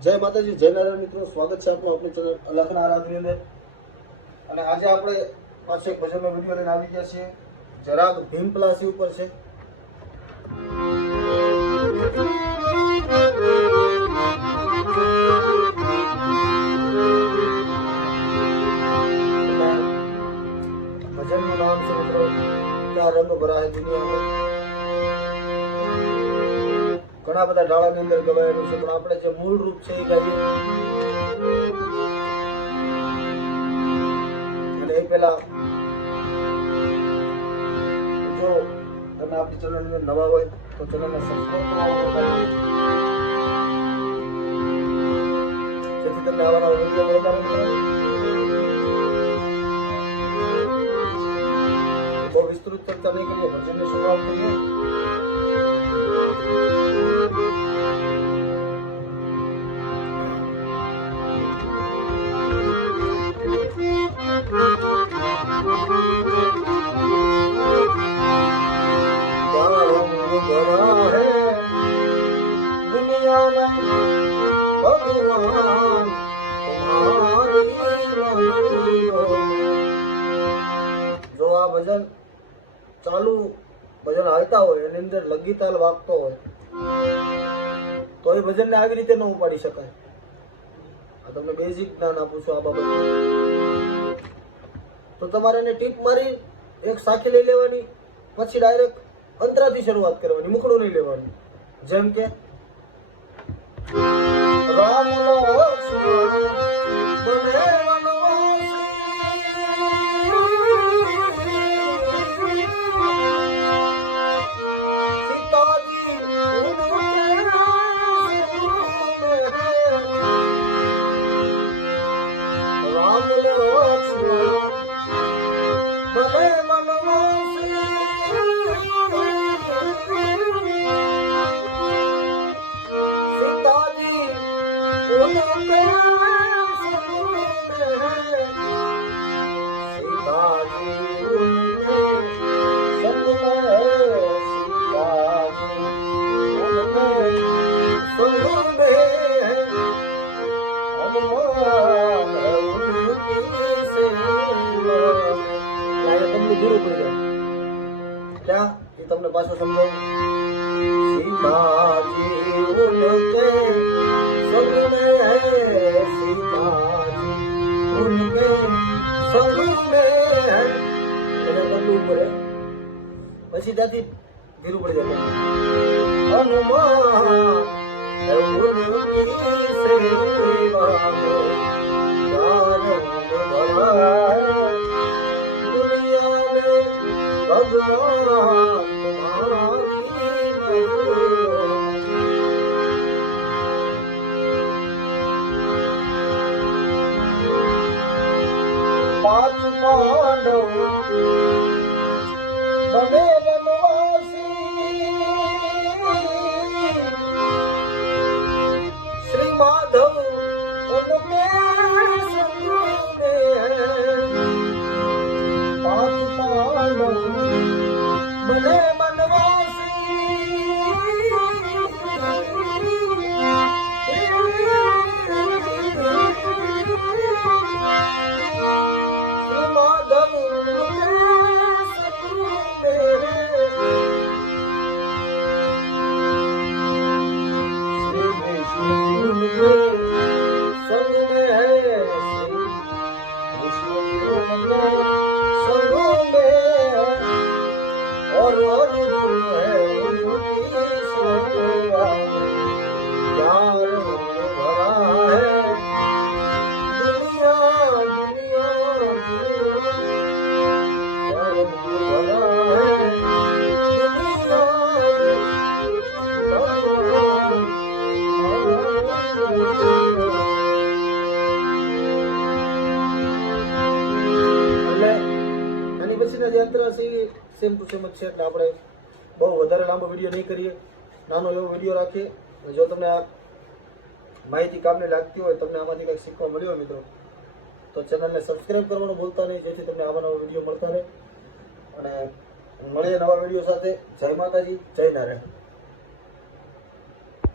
જય માતાજી, જય નારાયણ મિત્રો, સ્વાગત છે આપનું આપણી ચેનલ અલખના આરાધની અંદર। અને આજે આપણે પાછો એક ભજનનો વિડીયો લઈને આવી ગયા છીએ, જે રાગ ભીમ પલાસી ઉપર છે। ભજનનું નામ છે મિત્રો ક્યા રંગ ભરા હે દુનિયા में। ઘણા બધા ડાળાની અંદર ગવાયેલું છે, પણ આપણે જે મૂળ રૂપ છે એ ગાઈએ। અને એ પહેલા જો તમે આપણી ચેનલ અંદર નવા હોય તો ચેનલને સબસ્ક્રાઇબ કરવાનું, જેથી તમને આવા નવા વિડીયો મળતા રહે। બહુ વિસ્તૃત ચર્ચા નહીં કરીએ, ભજનની શરૂઆત કરીએ। જો આ ભજન ચાલુ ભજન હાલતા હોય એની અંદર લગી તાલ વાગતો હોય તો એ ભજનને આવી રીતે ન ઉપાડી શકાય। આ તમને બેઝિક જ્ઞાન આપું છું આ બાબત। તો તમારે એને ટીપ મારી એક સાખી લઈ લેવાની, પછી ડાયરેક્ટ અંતરાથી શરૂઆત કરવાની, મુખડું નહીં લેવાનું। જેમ કે રામ લક્ષ્મણ બને क्या ये तुमने पास समझो। सीताजी उनके संग में है, सीताजी उनके संग में है। પછી ત્યાંથી ધીરું પડી જાય। હનુમાન ઉનકી સેવા में दुनिया में भगवान पांच पांडव बने वनवासी, श्री माधव उनके संग में है। पांच पांडव बने वनवासी, યાત્રા છે સેમ ટુ સેમ જ છે। એટલે આપણે બહુ વધારે લાંબો વિડીયો નહીં કરીએ, નાનો એવો વિડીયો રાખીએ। જો તમને આ માહિતી કામને લાગતી હોય, તમને આમાંથી કંઈક શીખવા મળ્યું હોય મિત્રો, તો ચેનલને સબસ્ક્રાઈબ કરવાનું ભૂલતા નહીં, જેથી તમને આવા નવા વિડીયો મળતા રહે। અને મળીએ નવા વિડીયો સાથે। જય માતાજી, જય નારાયણ।